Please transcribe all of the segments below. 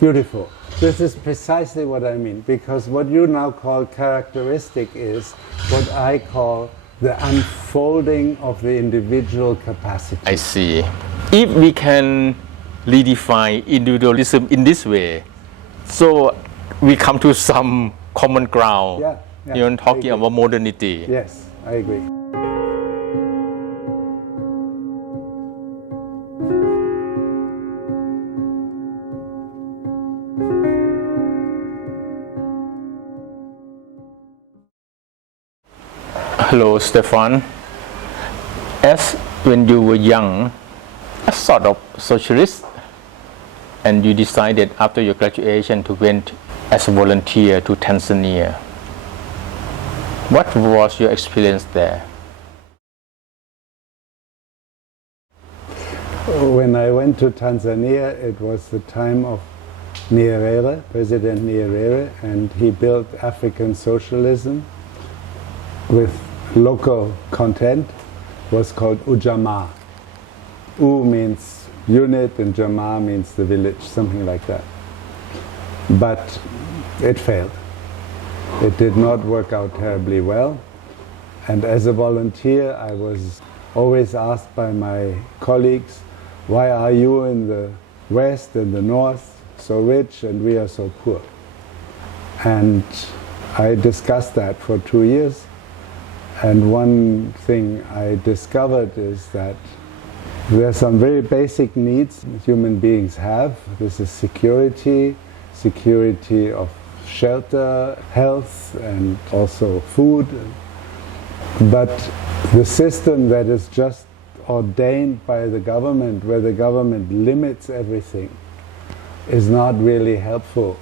Beautiful. This is precisely what I mean, because what you now call characteristic is what I call the unfolding of the individual capacity. I see. If we can redefine individualism in this way, so we come to some common ground. Yeah, You're talking about modernity. Yes, I agree. Hello, Stefan. As when you were young, a sort of socialist, and you decided after your graduation to went as a volunteer to Tanzania. What was your experience there? When I went to Tanzania, it was the time of Nyerere, President Nyerere, and he built African socialism with local content. Was called Ujamaa. U means unit and Jamaa means the village, something like that. But it failed. It did not work out terribly well. And as a volunteer, I was always asked by my colleagues, why are you in the West and the North so rich and we are so poor? And I discussed that for 2 years. And one thing I discovered is that there are some very basic needs human beings have. This is security, security of shelter, health, and also food. But the system that is just ordained by the government, where the government limits everything, is not really helpful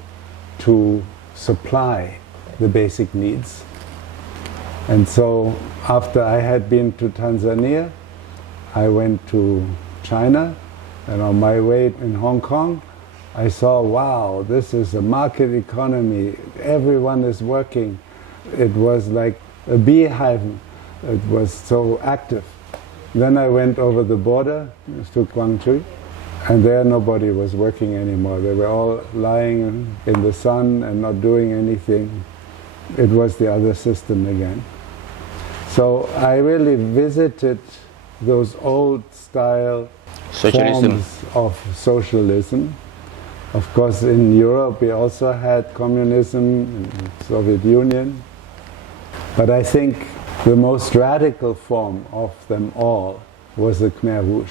to supply the basic needs. And so after I had been to Tanzania, I went to China, and on my way in Hong Kong, I saw, wow, this is a market economy, everyone is working. It was like a beehive, it was so active. Then I went over the border to Guangzhou, and there nobody was working anymore. They were all lying in the sun and not doing anything. It was the other system again. So I really visited those old style forms of socialism. Of course, in Europe we also had communism in the Soviet Union. But I think the most radical form of them all was the Khmer Rouge.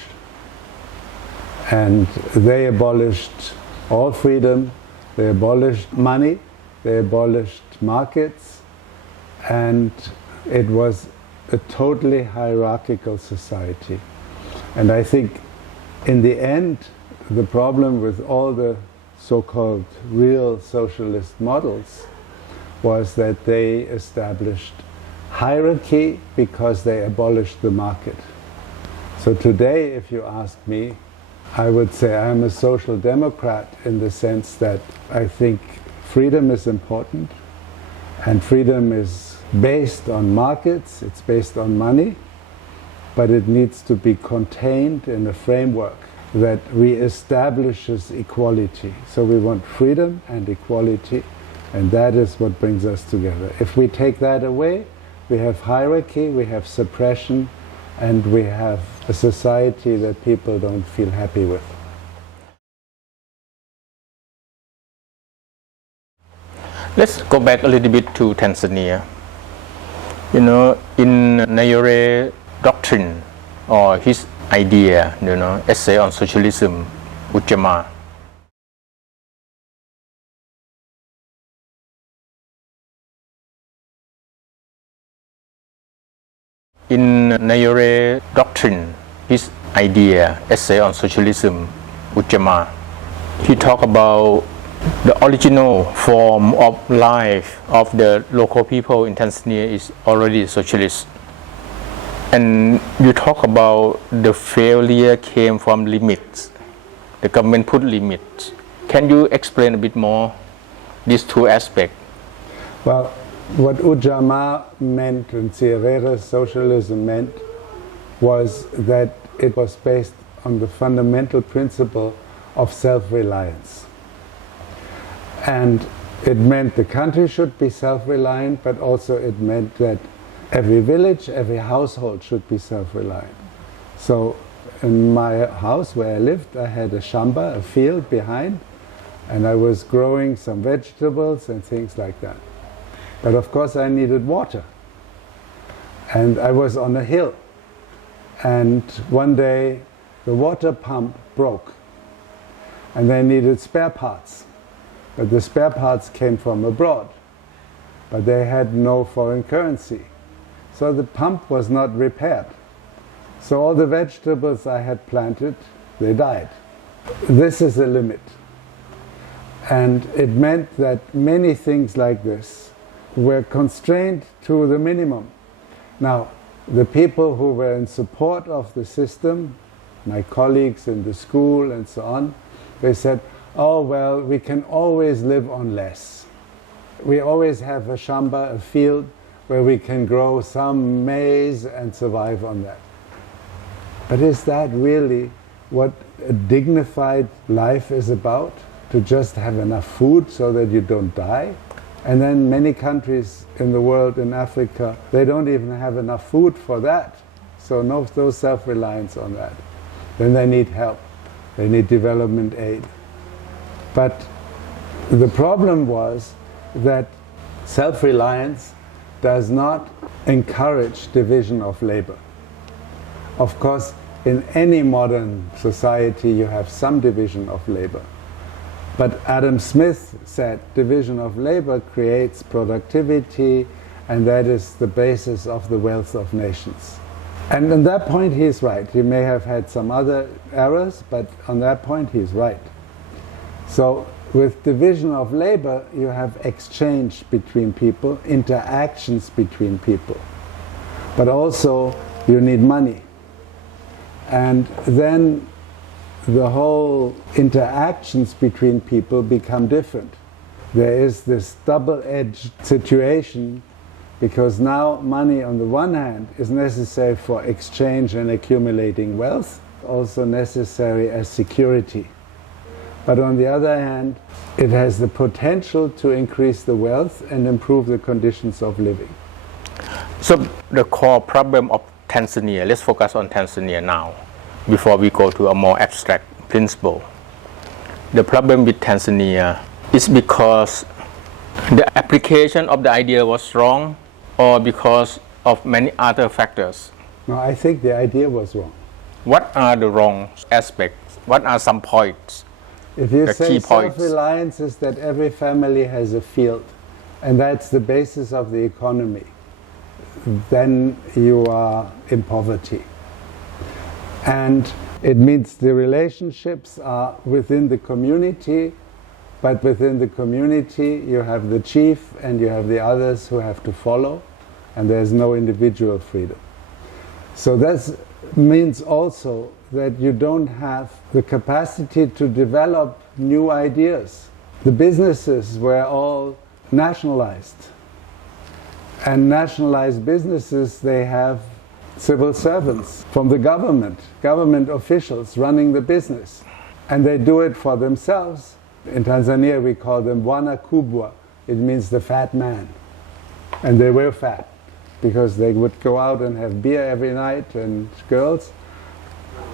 And they abolished all freedom, they abolished money, they abolished markets, and it was a totally hierarchical society. And I think in the end, the problem with all the so-called real socialist models was that they established hierarchy because they abolished the market. So today, if you ask me, I would say I'm a social democrat in the sense that I think freedom is important, and freedom is based on markets, it's based on money, but it needs to be contained in a framework that reestablishes equality. So we want freedom and equality, and that is what brings us together. If we take that away, we have hierarchy, we have suppression, and we have a society that people don't feel happy with. Let's go back a little bit to Tanzania. You know, in Nyerere doctrine or his idea, essay on socialism, Ujamaa. In Nyerere doctrine, his idea, essay on socialism, Ujamaa, he talked about the original form of life of the local people in Tanzania is already socialist. And you talk about the failure came from limits. The government put limits. Can you explain a bit more these two aspects? Well, what Ujamaa meant and Nyerere's socialism meant was that it was based on the fundamental principle of self-reliance. And it meant the country should be self-reliant, but also it meant that every village, every household should be self-reliant. So in my house where I lived, I had a shamba, a field behind, and I was growing some vegetables and things like that. But of course I needed water. And I was on a hill. And one day the water pump broke. And they needed spare parts. But the spare parts came from abroad. But they had no foreign currency. So the pump was not repaired. So all the vegetables I had planted, they died. This is a limit. And it meant that many things like this were constrained to the minimum. Now, the people who were in support of the system, my colleagues in the school and so on, they said, oh well, we can always live on less. We always have a shamba, a field, where we can grow some maize and survive on that. But is that really what a dignified life is about? To just have enough food so that you don't die? And then many countries in the world, in Africa, they don't even have enough food for that. So no self-reliance on that. Then they need help. They need development aid. But the problem was that self-reliance does not encourage division of labor. Of course, in any modern society you have some division of labor. But Adam Smith said division of labor creates productivity, and that is the basis of the wealth of nations. And on that point he is right. He may have had some other errors, but on that point he is right. So with division of labor you have exchange between people, interactions between people. But also you need money. And then the whole interactions between people become different. There is this double-edged situation, because now money on the one hand is necessary for exchange and accumulating wealth, also necessary as security. But on the other hand, it has the potential to increase the wealth and improve the conditions of living. So the core problem of Tanzania, let's focus on Tanzania now, before we go to a more abstract principle. The problem with Tanzania is because the application of the idea was wrong, or because of many other factors? No, I think the idea was wrong. What are the wrong aspects? What are some points? If you the say key points? self-reliance is that every family has a field, and that's the basis of the economy, then you are in poverty. And it means the relationships are within the community, but within the community you have the chief and you have the others who have to follow, and there's no individual freedom. So that means also that you don't have the capacity to develop new ideas. The businesses were all nationalized. And nationalized businesses, they have civil servants from the government officials running the business. And they do it for themselves. In Tanzania we call them wana kubwa. It means the fat man. And they were fat because they would go out and have beer every night and girls.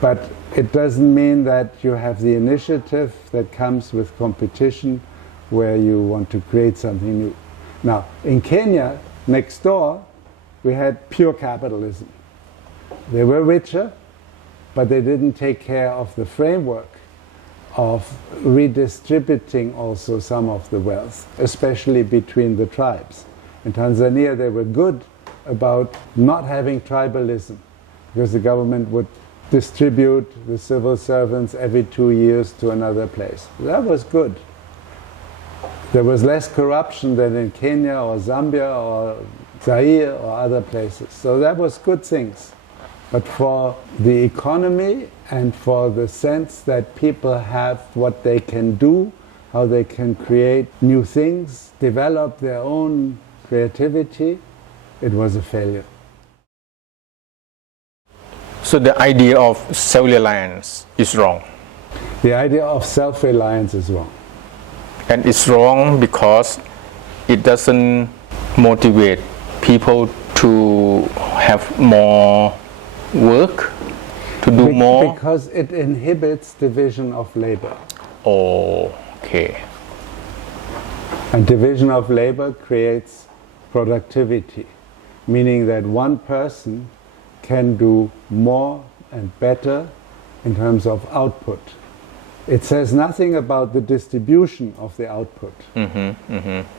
But it doesn't mean that you have the initiative that comes with competition where you want to create something new. Now, in Kenya, next door, we had pure capitalism. They were richer, but they didn't take care of the framework of redistributing also some of the wealth, especially between the tribes. In Tanzania, they were good about not having tribalism, because the government would distribute the civil servants every 2 years to another place. That was good. There was less corruption than in Kenya or Zambia or Zaire or other places. So that was good things. But for the economy and for the sense that people have what they can do, how they can create new things, develop their own creativity, it was a failure. So the idea of self-reliance is wrong. The idea of self-reliance is wrong. and it's wrong because it doesn't motivate people to have more work, to do more. Because it inhibits division of labor. Okay. And division of labor creates productivity, meaning that one person can do more and better in terms of output. It says nothing about the distribution of the output.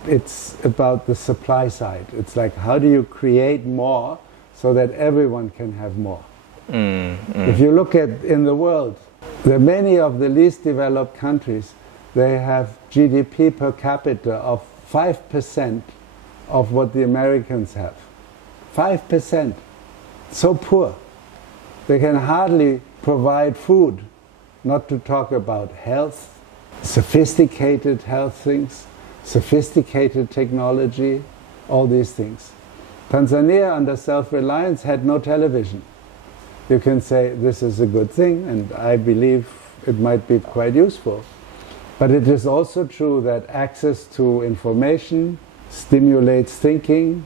It's about the supply side. It's like, how do you create more so that everyone can have more? If you look at in the world, many of the least developed countries, they have GDP per capita of 5% of what the Americans have. 5%. So poor. They can hardly provide food, not to talk about health, sophisticated health things, sophisticated technology, all these things. Tanzania, under self-reliance, had no television. You can say this is a good thing, and I believe it might be quite useful. But it is also true that access to information stimulates thinking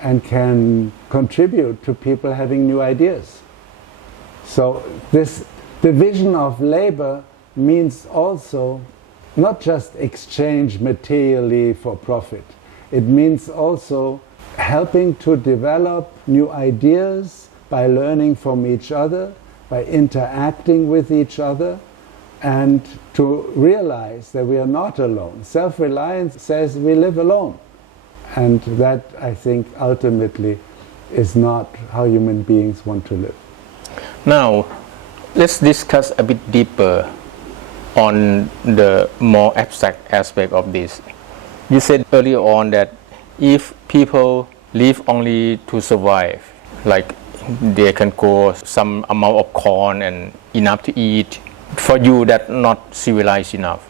and can contribute to people having new ideas. So this division of labor means also not just exchange materially for profit. It means also helping to develop new ideas by learning from each other, by interacting with each other, and to realize that we are not alone. Self-reliance says we live alone. And that, I think, ultimately is not how human beings want to live. Now, let's discuss a bit deeper on the more abstract aspect of this. You said earlier on that if people live only to survive, like they can grow some amount of corn and enough to eat, for you that's not civilized enough.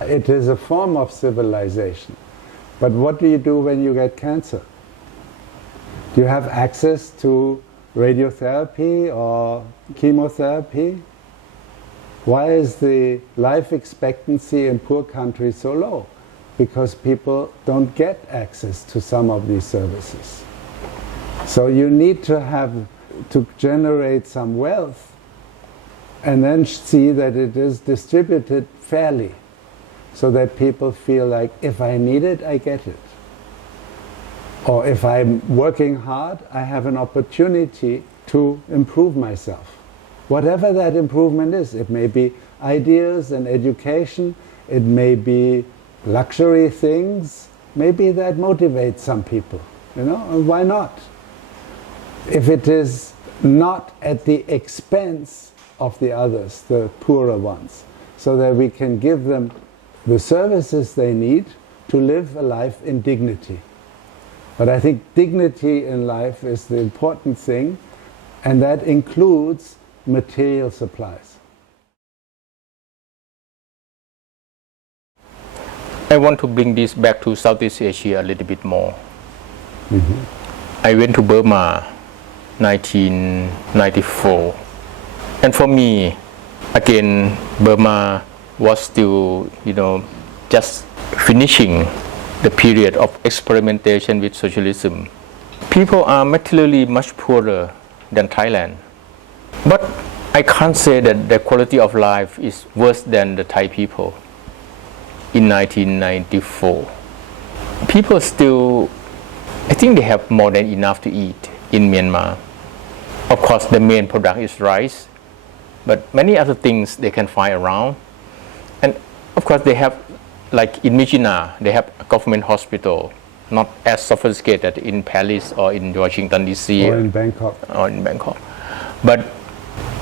It is a form of civilization. But what do you do when you get cancer? Do you have access to radiotherapy or chemotherapy? Why is the life expectancy in poor countries so low? Because people don't get access to some of these services. So you need to generate some wealth and then see that it is distributed fairly, so that people feel like if I need it, I get it. Or if I'm working hard, I have an opportunity to improve myself. Whatever that improvement is, it may be ideas and education, it may be luxury things, maybe that motivates some people, and why not? If it is not at the expense of the others, the poorer ones, so that we can give them the services they need to live a life in dignity. But I think dignity in life is the important thing, and that includes material supplies. I want to bring this back to Southeast Asia a little bit more. I went to Burma 1994, and for me, again, Burma was still, just finishing the period of experimentation with socialism. People are materially much poorer than Thailand. But I can't say that the quality of life is worse than the Thai people in 1994. People still, I think they have more than enough to eat in Myanmar. Of course, the main product is rice, but many other things they can find around. And of course, they have, like in Mijina, they have a government hospital, not as sophisticated in Paris or in Washington DC or in Bangkok. But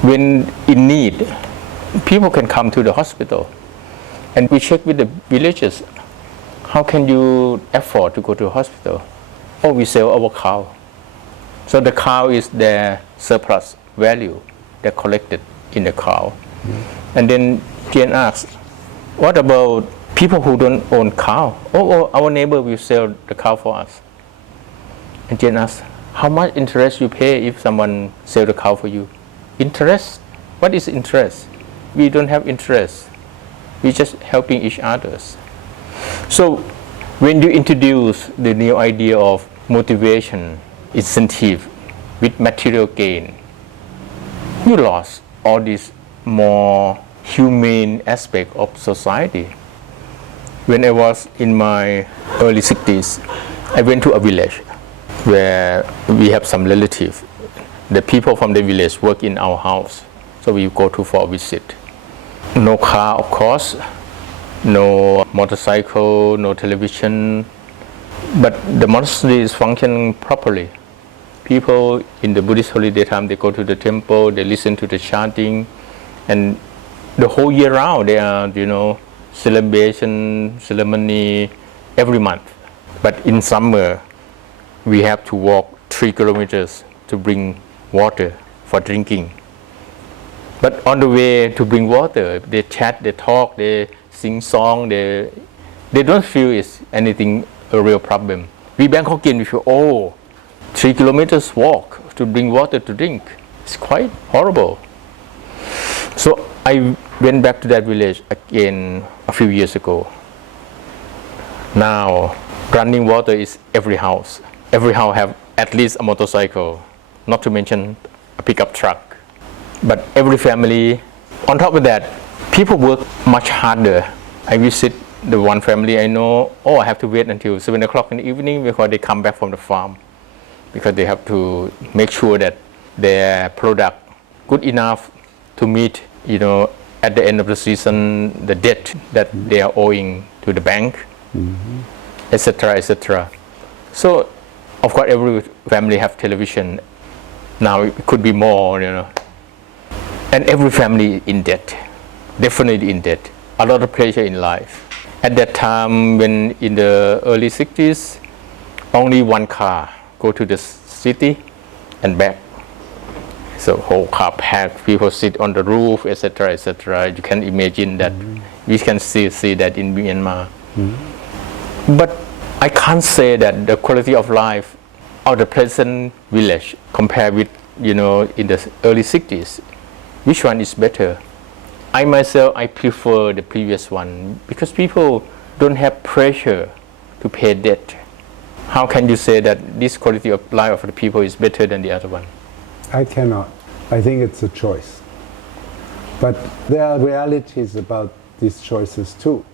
when in need, people can come to the hospital. And we check with the villagers, how can you afford to go to a hospital? Oh, we sell our cow. So the cow is their surplus value. They're collected in the cow. And then Jane asks, what about people who don't own cow? Oh, our neighbor will sell the cow for us. And Jane asks, how much interest you pay if someone sell the cow for you? Interest? What is interest? We don't have interest. We're just helping each others. So when you introduce the new idea of motivation, incentive with material gain, you lost all this more humane aspect of society. When I was in my early 60s, I went to a village where we have some relatives. The people from the village work in our house, so we go to for a visit. No car, of course, no motorcycle, no television, but the monastery is functioning properly. People in the Buddhist holiday time, they go to the temple, they listen to the chanting, and the whole year round there are, celebration, ceremony every month. But in summer, we have to walk 3 kilometers to bring water for drinking. But on the way to bring water, they chat, they talk, they sing song, they don't feel it's anything a real problem. We Bangkokian, we feel, 3 kilometers walk to bring water to drink. It's quite horrible. So I went back to that village again a few years ago. Now, running water is every house. Every house have at least a motorcycle, not to mention a pickup truck. But every family, on top of that, people work much harder. I visit the one family I know, I have to wait until 7 o'clock in the evening because they come back from the farm. Because they have to make sure that their product good enough to meet, at the end of the season, the debt that they are owing to the bank, etc., etc. So, of course, every family have television. Now it could be more, And every family in debt, definitely in debt. A lot of pressure in life. At that time, when in the early 60s, only one car go to the city and back. So whole car packed, people sit on the roof, etc., etc. You can imagine that. We can still see that in Myanmar. But I can't say that the quality of life of the present village compared with, in the early 60s, which one is better? I myself, I prefer the previous one because people don't have pressure to pay debt. How can you say that this quality of life of the people is better than the other one? I cannot. I think it's a choice. But there are realities about these choices too.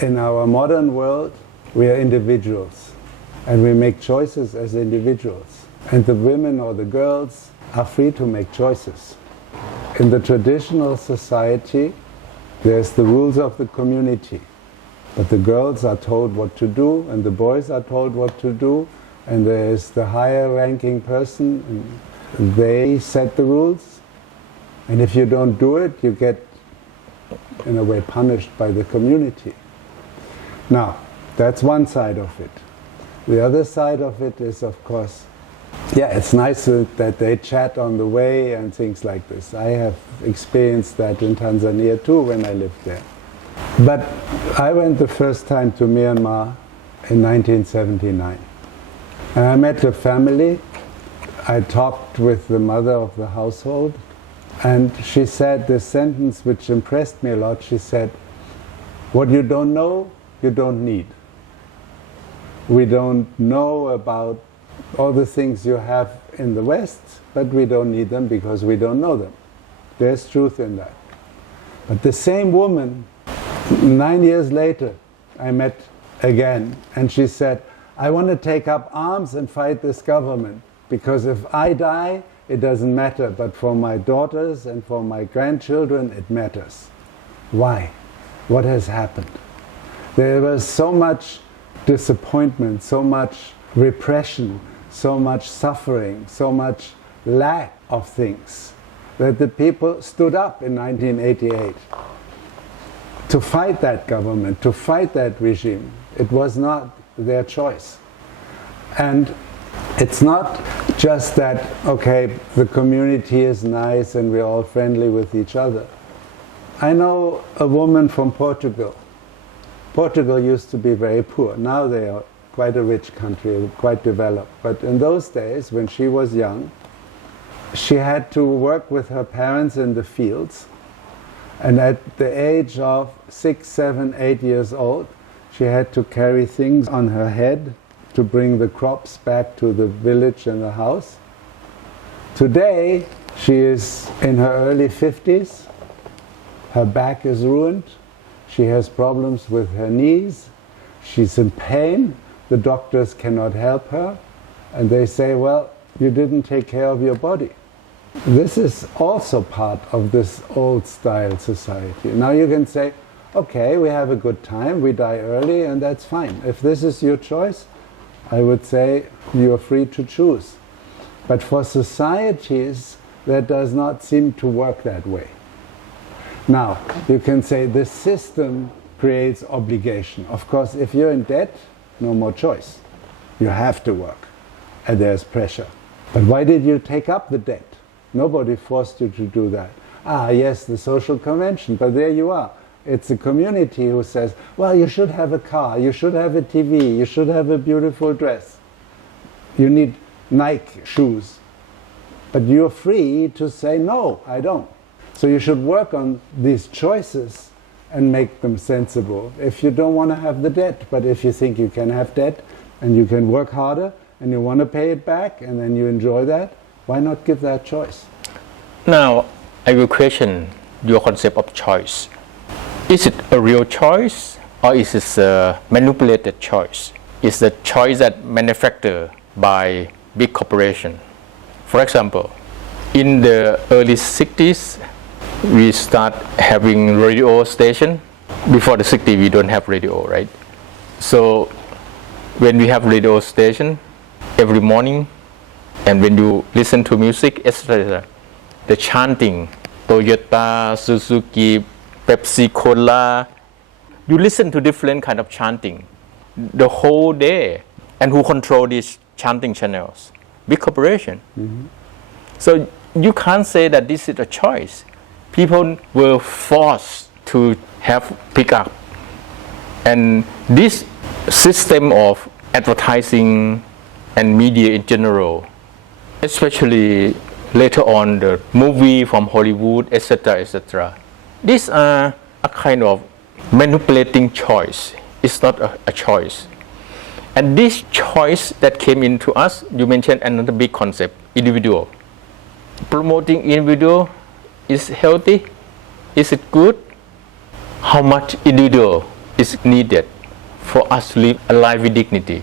In our modern world, we are individuals and we make choices as individuals. And the women or the girls are free to make choices. In the traditional society, there's the rules of the community. But the girls are told what to do and the boys are told what to do, and there is the higher ranking person, and they set the rules, and if you don't do it, you get in a way punished by the community. Now, that's one side of it. The other side of it is, of course, it's nice that they chat on the way and things like this. I have experienced that in Tanzania too when I lived there. But I went the first time to Myanmar in 1979. And I met a family. I talked with the mother of the household, and she said this sentence which impressed me a lot. She said, "What you don't know, you don't need. We don't know about all the things you have in the West, but we don't need them because we don't know them." There's truth in that. But the same woman, 9 years later, I met again, and she said, "I want to take up arms and fight this government, because if I die, it doesn't matter, but for my daughters and for my grandchildren, it matters." Why? What has happened? There was so much disappointment, so much repression, so much suffering, so much lack of things, that the people stood up in 1988 to fight that government, to fight that regime. It was not their choice. And it's not just that, okay, the community is nice and we're all friendly with each other. I know a woman from Portugal. Portugal used to be very poor. Now they are quite a rich country, quite developed. But in those days, when she was young, she had to work with her parents in the fields, And at the age of 6, 7, 8 years old, she had to carry things on her head to bring the crops back to the village and the house. Today, she is in her early 50s. Her back is ruined. She has problems with her knees. She's in pain. The doctors cannot help her. And they say, well, you didn't take care of your body. This is also part of this old style society. Now you can say, okay, we have a good time, we die early, and that's fine. If this is your choice, I would say you're free to choose. But for societies, that does not seem to work that way. Now, you can say the system creates obligation. Of course, if you're in debt, no more choice. You have to work, and there's pressure. But why did you take up the debt? Nobody forced you to do that. Ah, yes, the social convention, but there you are. It's a community who says, well, you should have a car, you should have a TV, you should have a beautiful dress. You need Nike shoes. But you're free to say, no, I don't. So you should work on these choices and make them sensible. If you don't want to have the debt, but if you think you can have debt and you can work harder and you want to pay it back and then you enjoy that, why not give that choice? Now, I will question your concept of choice. Is it a real choice or is it a manipulated choice? Is the choice that manufactured by big corporation? For example, in the early 60s, we start having radio station. Before the 60s, we don't have radio, right? So when we have radio station every morning, and when you listen to music, etc., the chanting, Toyota, Suzuki, Pepsi, Cola, you listen to different kind of chanting the whole day. And who control these chanting channels? Big corporation. Mm-hmm. So you can't say that this is a choice. People were forced to have pick up. And this system of advertising and media in general, especially later on the movie from Hollywood, etc., etc., these are a kind of manipulating choice. It's not a choice. And this choice that came into us, you mentioned another big concept, individual. Promoting individual is healthy? Is it good? How much individual is needed for us to live a life with dignity?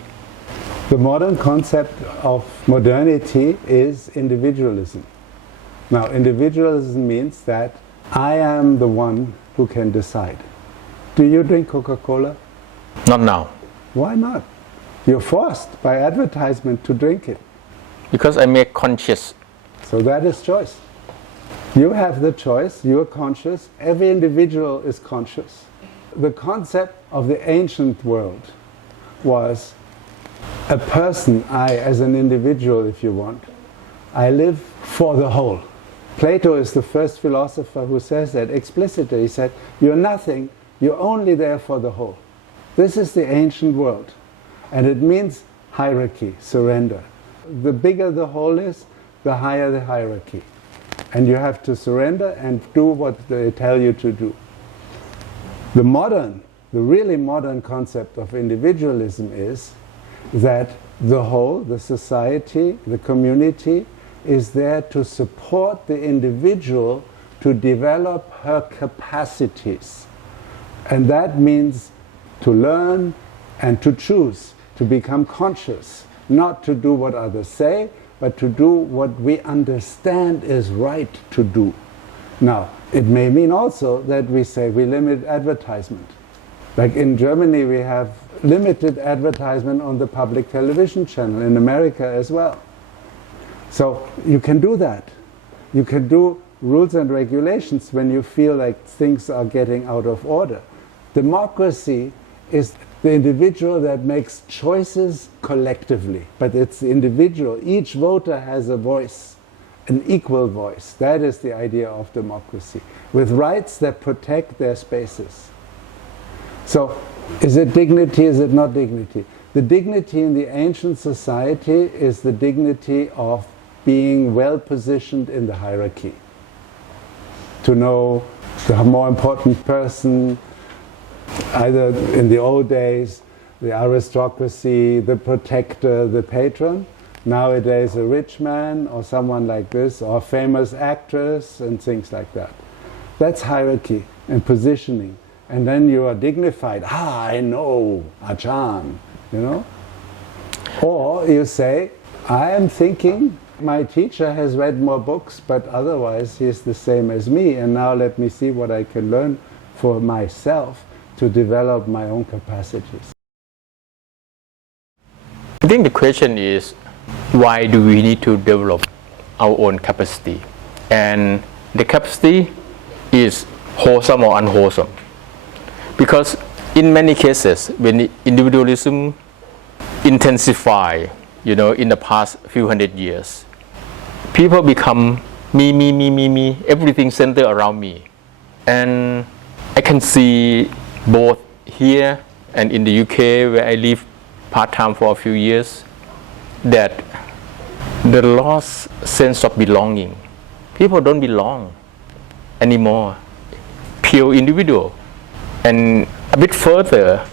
The modern concept of modernity is individualism. Now, individualism means that I am the one who can decide. Do you drink Coca-Cola? Not now. Why not? You're forced by advertisement to drink it. Because I make conscious. So that is choice. You have the choice, you're conscious, every individual is conscious. The concept of the ancient world was a person, I as an individual if you want, I live for the whole. Plato is the first philosopher who says that explicitly. He said, you're nothing, you're only there for the whole. This is the ancient world. And it means hierarchy, surrender. The bigger the whole is, the higher the hierarchy. And you have to surrender and do what they tell you to do. The really modern concept of individualism is that the whole, the society, the community, is there to support the individual to develop her capacities. And that means to learn and to choose, to become conscious, not to do what others say, but to do what we understand is right to do. Now, it may mean also that we say we limit advertisement. Like in Germany, we have limited advertisement on the public television channel, in America as well. So you can do that. You can do rules and regulations when you feel like things are getting out of order. Democracy is the individual that makes choices collectively, but it's the individual. Each voter has a voice, an equal voice. That is the idea of democracy, with rights that protect their spaces. So, is it dignity, is it not dignity? The dignity in the ancient society is the dignity of being well positioned in the hierarchy. To know the more important person, either in the old days, the aristocracy, the protector, the patron. Nowadays, a rich man or someone like this, or a famous actress and things like that. That's hierarchy and positioning. And then you are dignified. I know, Achan, you know. Or you say, I am thinking, my teacher has read more books, but otherwise he is the same as me. And now let me see what I can learn for myself to develop my own capacities. I think the question is, why do we need to develop our own capacity? And the capacity is wholesome or unwholesome. Because in many cases, when individualism intensify, in the past few hundred years, people become me, everything centered around me. And I can see both here and in the UK, where I live part-time for a few years, that the lost sense of belonging. People don't belong anymore. Pure individual. And a bit further,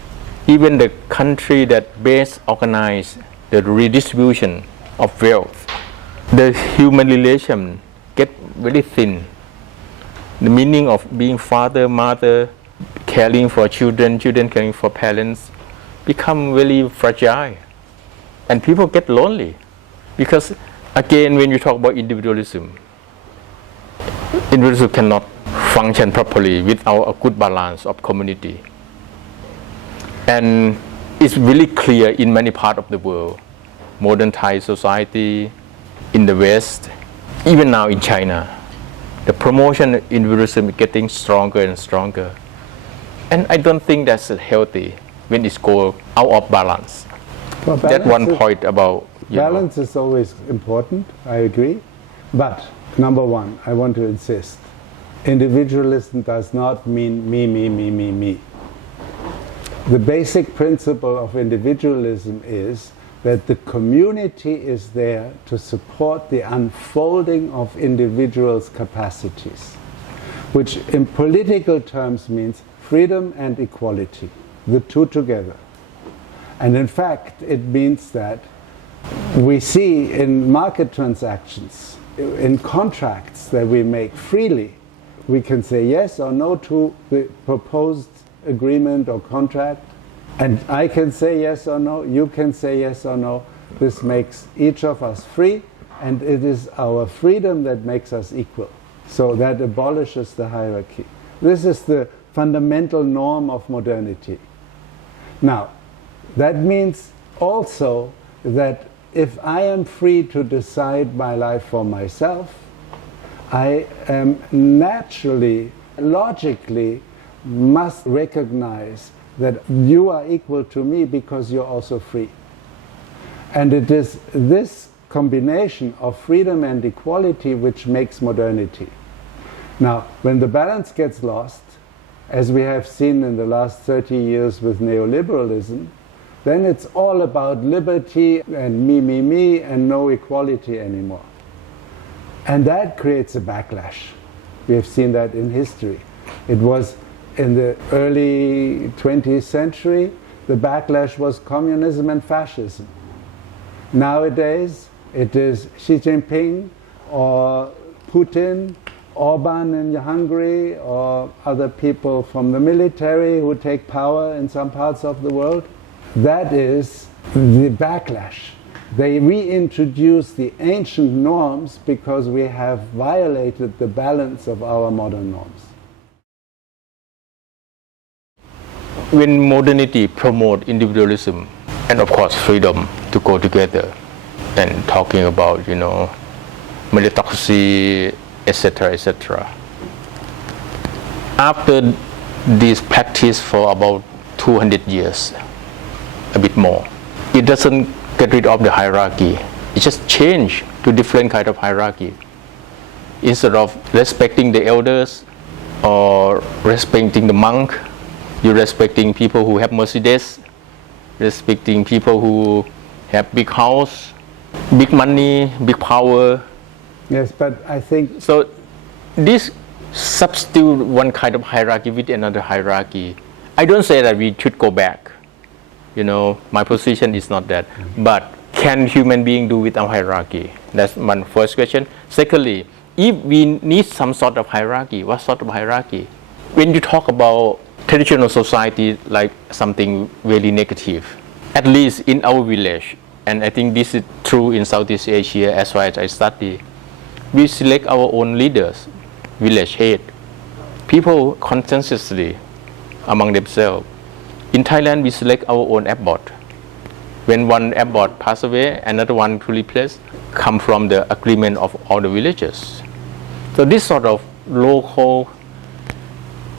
even the country that best organize the redistribution of wealth, the human relation get very thin. The meaning of being father, mother, caring for children caring for parents, become very fragile. And people get lonely. Because again, when you talk about individualism cannot function properly without a good balance of community. And it's really clear in many parts of the world, modern Thai society, in the West, even now in China, the promotion of individualism is getting stronger and stronger. And I don't think that's healthy when it's go out of balance. Well, That's one point about balance is always important, I agree. But number one, I want to insist, individualism does not mean me. The basic principle of individualism is that the community is there to support the unfolding of individuals' capacities, which in political terms means freedom and equality, the two together. And in fact, it means that we see in market transactions, in contracts that we make freely, we can say yes or no to the proposed agreement or contract, and I can say yes or no, you can say yes or no. This makes each of us free, and it is our freedom that makes us equal. So that abolishes the hierarchy. This is the fundamental norm of modernity. Now, that means also that if I am free to decide my life for myself, I am naturally, logically, must recognize that you are equal to me because you're also free. And it is this combination of freedom and equality which makes modernity. Now, when the balance gets lost, as we have seen in the last 30 years with neoliberalism, then it's all about liberty and me, and no equality anymore. And that creates a backlash. We have seen that in history. It was in the early 20th century, the backlash was communism and fascism. Nowadays, it is Xi Jinping or Putin, Orban in Hungary, or other people from the military who take power in some parts of the world. That is the backlash. They reintroduce the ancient norms because we have violated the balance of our modern norms. When modernity promote individualism and of course freedom to go together and talking about meritocracy, etc. After this practice for about 200 years, a bit more, it doesn't get rid of the hierarchy. It just change to different kind of hierarchy. Instead of respecting the elders or respecting the monk, you're respecting people who have Mercedes, respecting people who have big house, big money, big power. Yes, but I think... So this substitute one kind of hierarchy with another hierarchy. I don't say that we should go back. My position is not that. But can human being do without hierarchy? That's my first question. Secondly, if we need some sort of hierarchy, what sort of hierarchy? When you talk about traditional society like something very negative, at least in our village, and I think this is true in Southeast Asia as far as I study, we select our own leaders, village head, people consensuously among themselves. In Thailand, we select our own abbot. When one abbot passes away, another one to replace come from the agreement of all the villages. So this sort of local,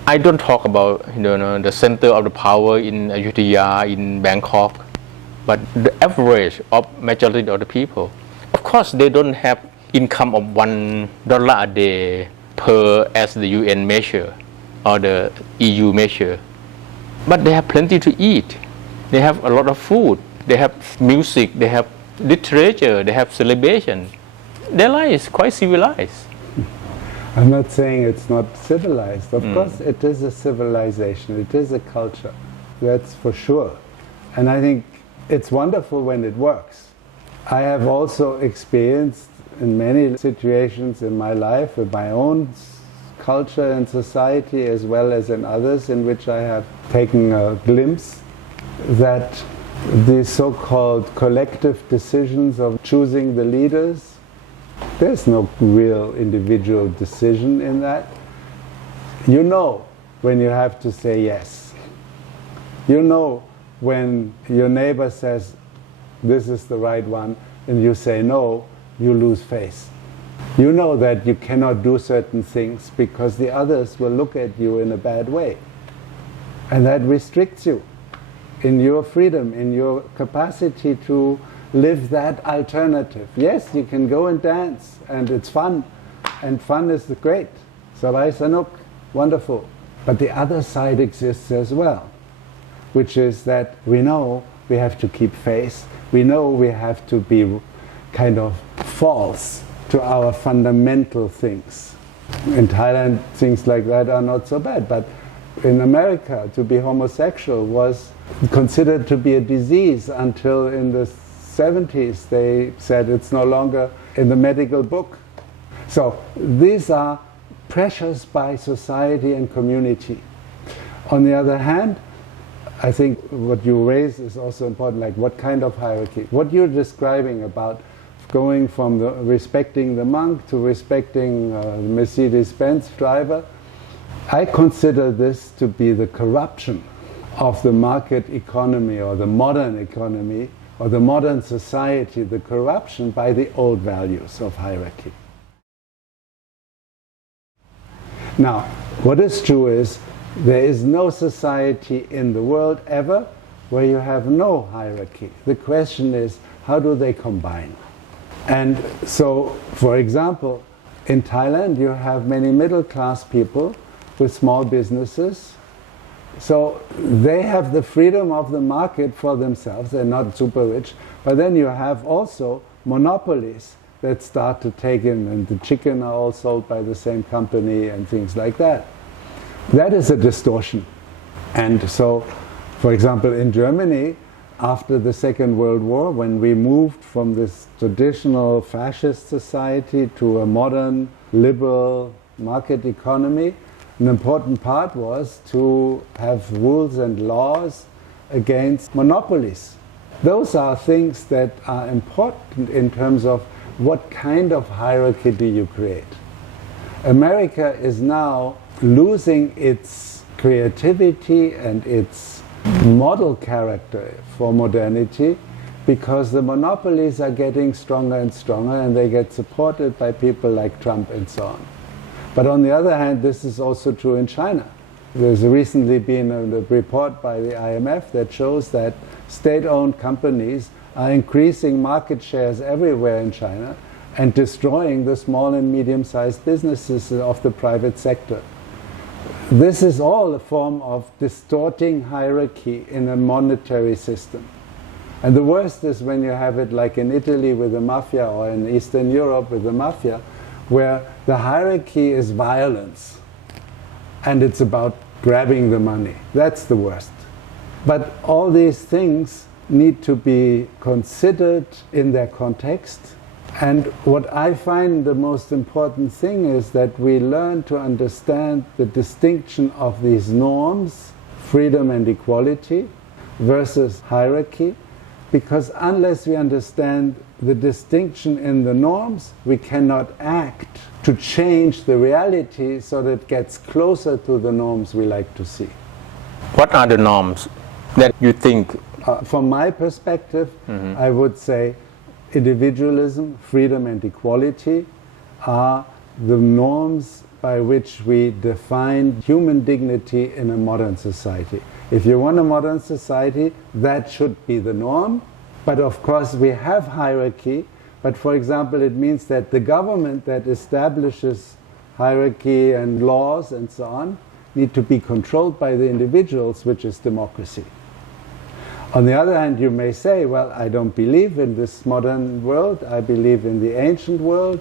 I don't talk about the center of the power in Ayutthaya, in Bangkok, but the average of majority of the people. Of course, they don't have income of $1 a day per as the UN measure or the EU measure. But they have plenty to eat. They have a lot of food. They have music. They have literature. They have celebration. Their life is quite civilized. I'm not saying it's not civilized. Of course, it is a civilization. It is a culture. That's for sure. And I think it's wonderful when it works. I have also experienced in many situations in my life with my own culture and society as well as in others in which I have taken a glimpse that the so-called collective decisions of choosing the leaders, there's no real individual decision in that. You know when you have to say yes. You know when your neighbor says this is the right one and you say no, you lose face. You know that you cannot do certain things because the others will look at you in a bad way. And that restricts you in your freedom, in your capacity to live that alternative. Yes, you can go and dance and it's fun, and fun is great. Sarai Sanuk, wonderful. But the other side exists as well, which is that we know we have to keep faith. We know we have to be kind of false to our fundamental things. In Thailand, things like that are not so bad, but in America, to be homosexual was considered to be a disease until in the 70s they said it's no longer in the medical book. So these are pressures by society and community. On the other hand, I think what you raise is also important, like what kind of hierarchy. What you're describing about going from respecting the monk to respecting the Mercedes-Benz driver, I consider this to be the corruption of the market economy or the modern economy or the modern society, the corruption by the old values of hierarchy. Now, what is true is there is no society in the world ever where you have no hierarchy. The question is, how do they combine? And so, for example, in Thailand you have many middle-class people with small businesses. So they have the freedom of the market for themselves. They're not super rich. But then you have also monopolies that start to take in, and the chicken are all sold by the same company and things like that. That is a distortion. And so, for example, in Germany, after the Second World War, when we moved from this traditional fascist society to a modern, liberal market economy, an important part was to have rules and laws against monopolies. Those are things that are important in terms of what kind of hierarchy do you create. America is now losing its creativity and its model character for modernity because the monopolies are getting stronger and stronger and they get supported by people like Trump and so on. But on the other hand, this is also true in China. There's recently been a report by the IMF that shows that state-owned companies are increasing market shares everywhere in China and destroying the small and medium-sized businesses of the private sector. This is all a form of distorting hierarchy in a monetary system. And the worst is when you have it like in Italy with the mafia or in Eastern Europe with the mafia, where the hierarchy is violence. and it's about grabbing the money. That's the worst. But all these things need to be considered in their context. And what I find the most important thing is that we learn to understand the distinction of these norms, freedom and equality, versus hierarchy, because unless we understand the distinction in the norms, we cannot act to change the reality so that it gets closer to the norms we like to see. What are the norms that you think? From my perspective, I would say individualism, freedom and equality are the norms by which we define human dignity in a modern society. If you want a modern society, that should be the norm. But of course we have hierarchy, but for example it means that the government that establishes hierarchy and laws and so on need to be controlled by the individuals, which is democracy. On the other hand, you may say, well, I don't believe in this modern world, I believe in the ancient world,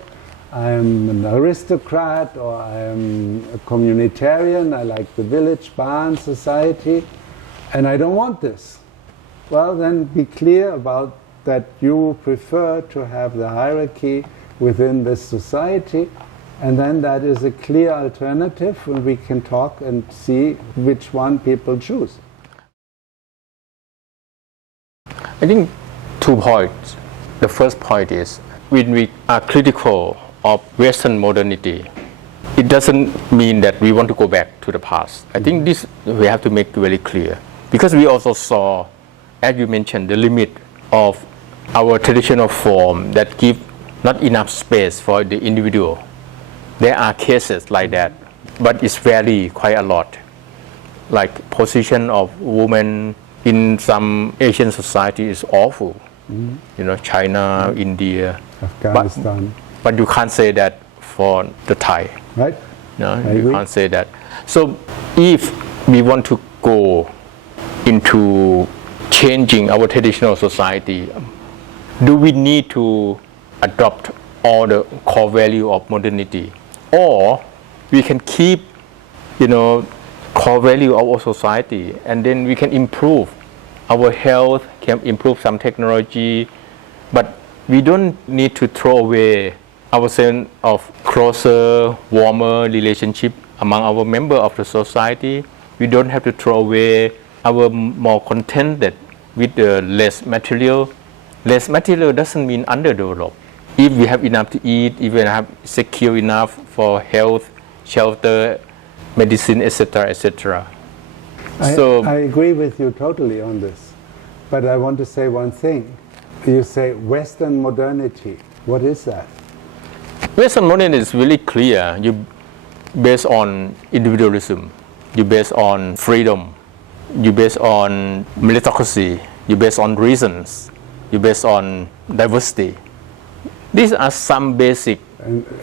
I am an aristocrat or I am a communitarian, I like the village barn society, and I don't want this. Well, then be clear about that you prefer to have the hierarchy within this society, and then that is a clear alternative and we can talk and see which one people choose. I think 2 points. The first point is when we are critical of Western modernity, it doesn't mean that we want to go back to the past. I think this we have to make very clear, because we also saw, as you mentioned, the limit of our traditional form that give not enough space for the individual. There are cases like that, but it's vary quite a lot. Like position of women in some Asian society is awful. You know, China, India, Afghanistan. But you can't say that for the Thai. Right. No, you can't say that. So if we want to go into changing our traditional society, do we need to adopt all the core value of modernity, or we can keep, you know, core value of our society, and then we can improve our health, can improve some technology, but we don't need to throw away our sense of closer, warmer relationship among our members of the society. We don't have to throw away our more contented with the less material. Less material doesn't mean underdeveloped. If we have enough to eat, if we have secure enough for health, shelter, medicine, etc., etc. I agree with you totally on this, but I want to say one thing. You say Western modernity. What is that? Western modernity is really clear. You based on individualism. You based on freedom. You based on meritocracy. You based on reasons. You based on diversity. These are some basic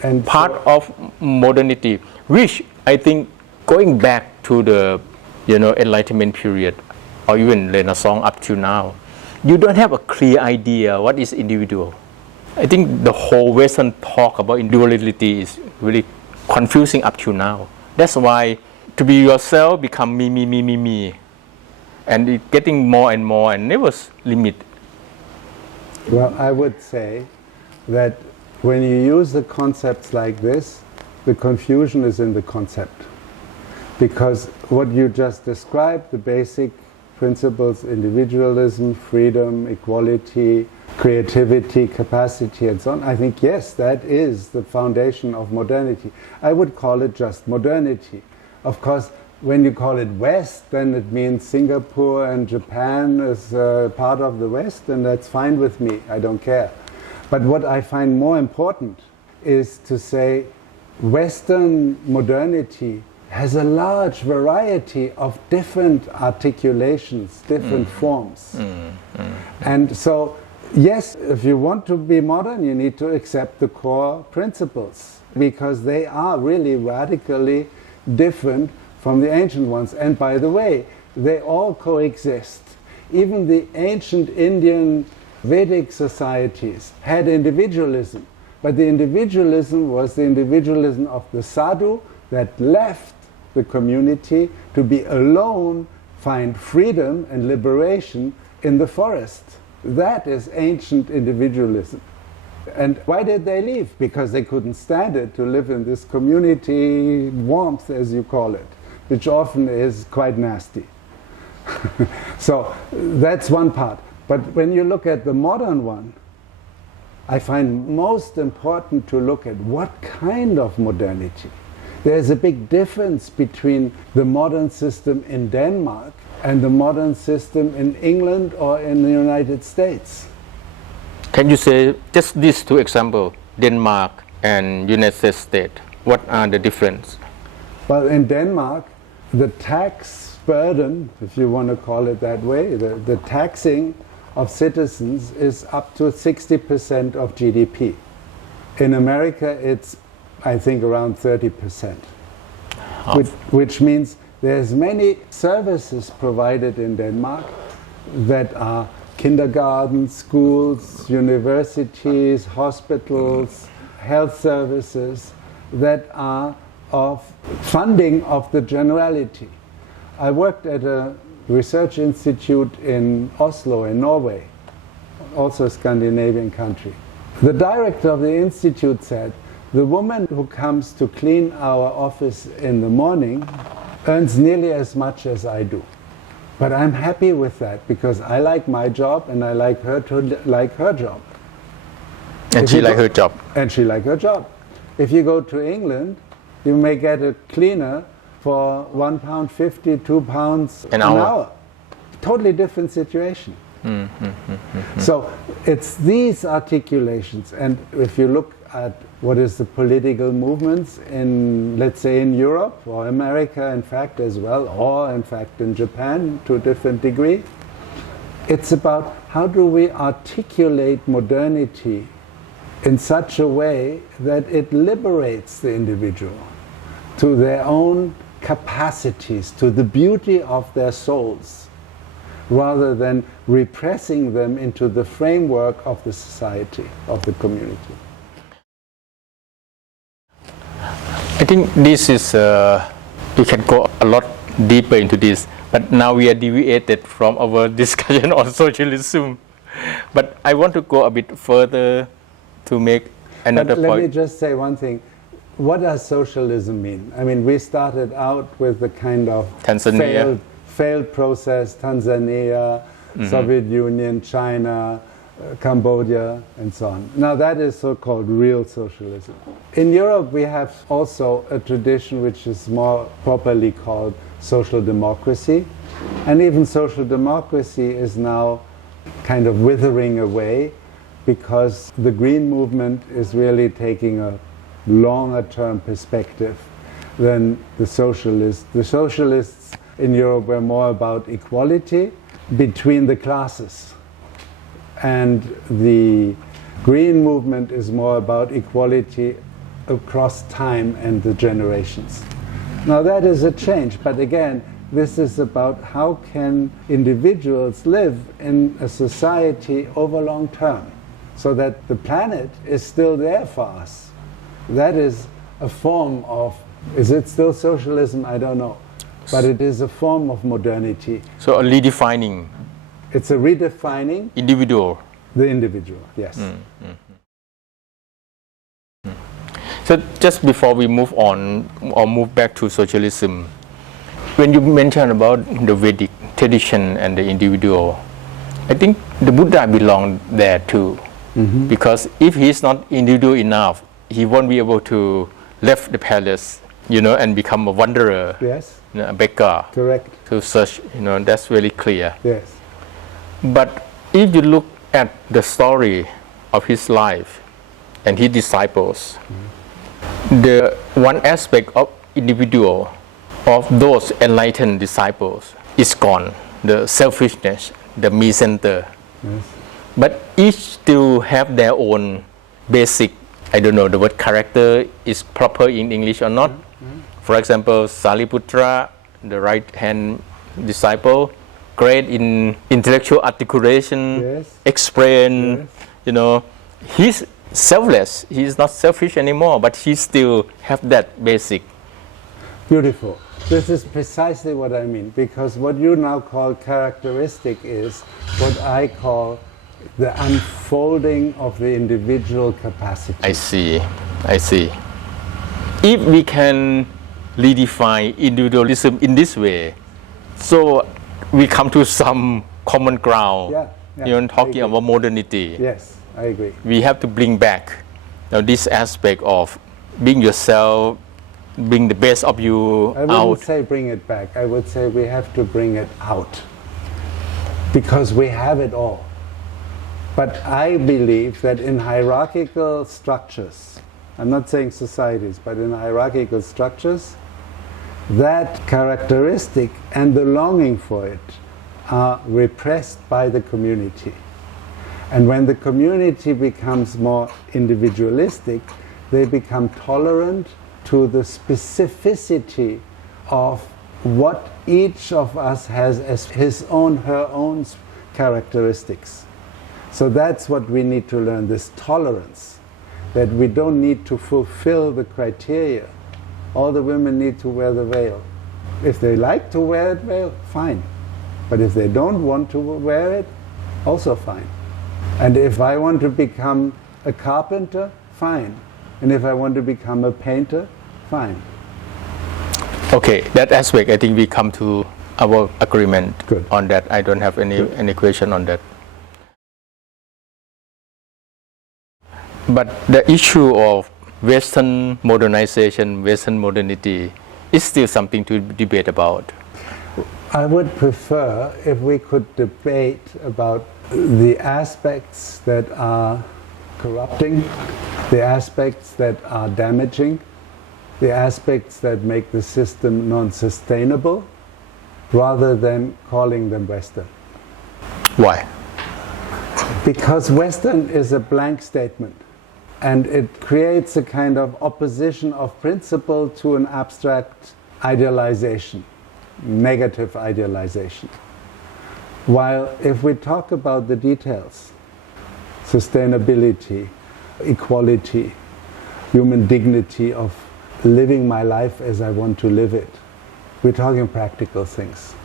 and part of modernity, which I think going back to the Enlightenment period or even Renaissance up to now, you don't have a clear idea what is individual. I think the whole Western talk about individuality is really confusing up to now. That's why to be yourself become me, and it's getting more and more and never limit. Well, I would say that when you use the concepts like this, the confusion is in the concept. Because what you just described, the basic principles, individualism, freedom, equality, creativity, capacity, and so on, I think, yes, that is the foundation of modernity. I would call it just modernity. Of course, when you call it West, then it means Singapore and Japan is part of the West, and that's fine with me, I don't care. But what I find more important is to say Western modernity has a large variety of different articulations, different forms. And so, yes, if you want to be modern, you need to accept the core principles, because they are really radically different from the ancient ones. And by the way, they all coexist. Even the ancient Indian Vedic societies had individualism, but the individualism was the individualism of the sadhu that left the community to be alone, find freedom and liberation in the forest. That is ancient individualism. And why did they leave? Because they couldn't stand it to live in this community warmth, as you call it, which often is quite nasty. So that's one part. But when you look at the modern one, I find most important to look at what kind of modernity. There's a big difference between the modern system in Denmark and the modern system in England or in the United States. Can you say just these two examples, Denmark and United States? What are the difference? Well, in Denmark, the tax burden, if you want to call it that way, the taxing of citizens is up to 60% of GDP. In America, it's, I think, around 30%, which means there's many services provided in Denmark that are kindergarten, schools, universities, hospitals, health services that are of funding of the generality. I worked at a research institute in Oslo in Norway, also a Scandinavian country. The director of the institute said, the woman who comes to clean our office in the morning earns nearly as much as I do. But I'm happy with that because I like my job and I like her to like her job. And she like her job. And she like her job. If you go to England, you may get a cleaner for £1.50, £2 an hour. Totally different situation. So it's these articulations, and if you look at what is the political movements in, let's say, in Europe or America, in fact, as well, or in fact in Japan to a different degree, it's about how do we articulate modernity in such a way that it liberates the individual to their own capacities, to the beauty of their souls, rather than repressing them into the framework of the society, of the community. I think this is, we can go a lot deeper into this, but now we are deviated from our discussion on socialism. But I want to go a bit further to make another point. Let me just say one thing. What does socialism mean? I mean, we started out with the kind of failed process, Tanzania, Soviet Union, China, Cambodia, and so on. Now that is so-called real socialism. In Europe, we have also a tradition which is more properly called social democracy. And even social democracy is now kind of withering away because the Green movement is really taking a longer-term perspective than the socialists. The socialists in Europe were more about equality between the classes. And the Green movement is more about equality across time and the generations. Now that is a change, but again, this is about how can individuals live in a society over long term so that the planet is still there for us. That is a form of, is it still socialism? I don't know. But it is a form of modernity. So a redefining. It's a redefining. Individual. The individual, yes. So just before we move on or move back to socialism, when you mentioned about the Vedic tradition and the individual, I think the Buddha belonged there too. Because if he's not individual enough, he won't be able to leave the palace, and become a wanderer, Yes. A beggar. Correct. To search, that's very clear. Yes. But if you look at the story of his life and his disciples, the one aspect of individual of those enlightened disciples is gone, the selfishness, the me center. Yes. But each still have their own basic, I don't know the word character is proper in English or not. For example, Saliputra, the right hand disciple, great in intellectual articulation, Yes. explain, he's selfless, he's not selfish anymore, but he still have that basic. Beautiful. This is precisely what I mean, because what you now call characteristic is what I call the unfolding of the individual capacity. I see. If we can redefine individualism in this way, so we come to some common ground. Yeah, talking about modernity. Yes, I agree. We have to bring back this aspect of being yourself, bring the best of you I wouldn't say bring it back. I would say we have to bring it out, because we have it all. But I believe that in hierarchical structures, I'm not saying societies, but in hierarchical structures, that characteristic and the longing for it are repressed by the community. And when the community becomes more individualistic, they become tolerant to the specificity of what each of us has as his own, her own characteristics. So that's what we need to learn, this tolerance, that we don't need to fulfill the criteria. All the women need to wear the veil. If they like to wear the veil, fine. But if they don't want to wear it, also fine. And if I want to become a carpenter, fine. And if I want to become a painter, fine. Okay, that aspect, I think we come to our agreement. Good. On that. I don't have any question on that. But the issue of Western modernization, Western modernity is still something to debate about. I would prefer if we could debate about the aspects that are corrupting, the aspects that are damaging, the aspects that make the system non-sustainable, rather than calling them Western. Why? Because Western is a blank statement, and it creates a kind of opposition of principle to an abstract idealization, negative idealization. While if we talk about the details, sustainability, equality, human dignity of living my life as I want to live it, we're talking practical things.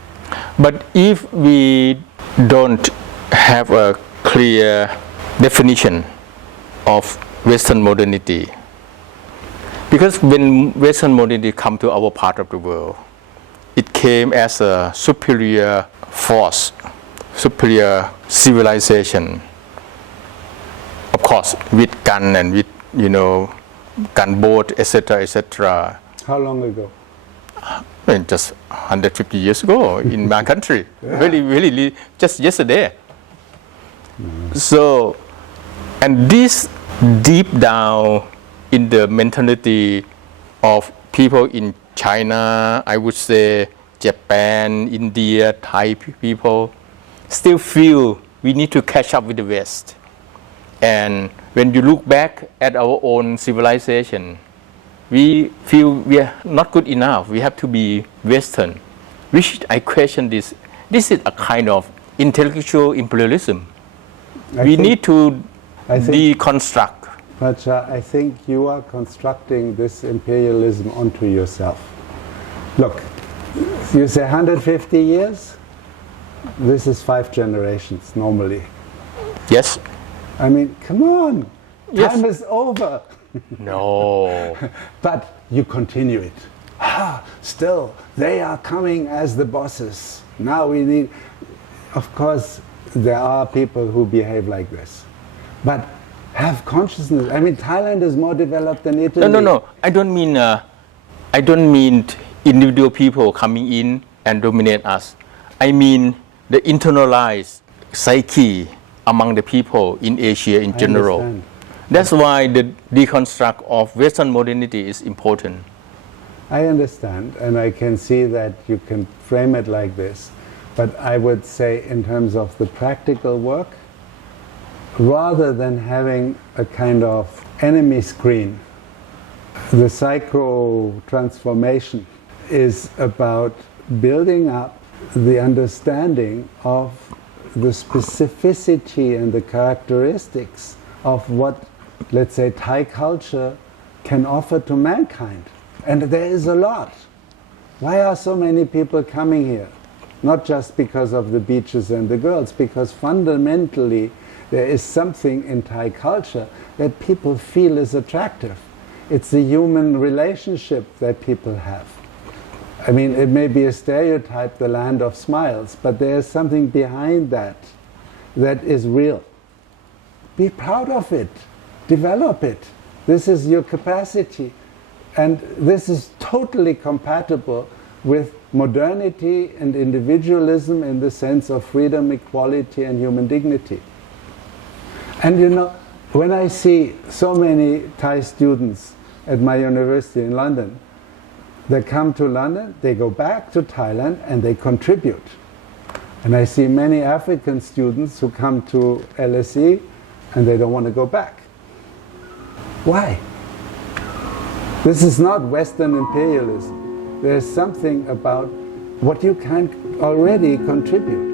But if we don't have a clear definition of Western modernity, because when Western modernity come to our part of the world, it came as a superior force, superior civilization, of course with gun and with gunboat, etc., etc. How long ago? Just 150 years ago in my country. Really, just yesterday. So, and this deep down in the mentality of people in China, I would say Japan, India, Thai people, still feel we need to catch up with the West. And when you look back at our own civilization, we feel we are not good enough. We have to be Western. Which I question this. This is a kind of intellectual imperialism. We need to deconstruct. Pracha, I think you are constructing this imperialism onto yourself. Look, you say 150 years? This is 5 generations normally. Yes. I mean, come on. Yes. Time is over. No. But you continue it. Still, they are coming as the bosses. Now we need... Of course, there are people who behave like this. But have consciousness. I mean, Thailand is more developed than Italy. No. I don't mean individual people coming in and dominate us. I mean the internalized psyche among the people in Asia in general. Understand. That's why the deconstruct of Western modernity is important. I understand, and I can see that you can frame it like this. But I would say in terms of the practical work, rather than having a kind of enemy screen, the psycho-transformation is about building up the understanding of the specificity and the characteristics of what, let's say, Thai culture can offer to mankind. And there is a lot. Why are so many people coming here? Not just because of the beaches and the girls, because fundamentally there is something in Thai culture that people feel is attractive. It's the human relationship that people have. I mean, it may be a stereotype, the land of smiles, but there is something behind that that is real. Be proud of it. Develop it. This is your capacity. And this is totally compatible with modernity and individualism in the sense of freedom, equality, and human dignity. And you know, when I see so many Thai students at my university in London, they come to London, they go back to Thailand, and they contribute. And I see many African students who come to LSE and they don't want to go back. Why? This is not Western imperialism. There's something about what you can already contribute.